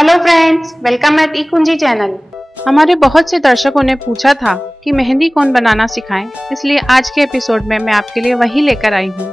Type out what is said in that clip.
Hello friends, welcome eight ekunji channel. हमारे बहुत से दर्शकों ने पूछा था कि मेहंदी कौन बनाना सिखाए, इसलिए आज के एपिसोड में मैं आपके लिए वही लेकर आई हूँ।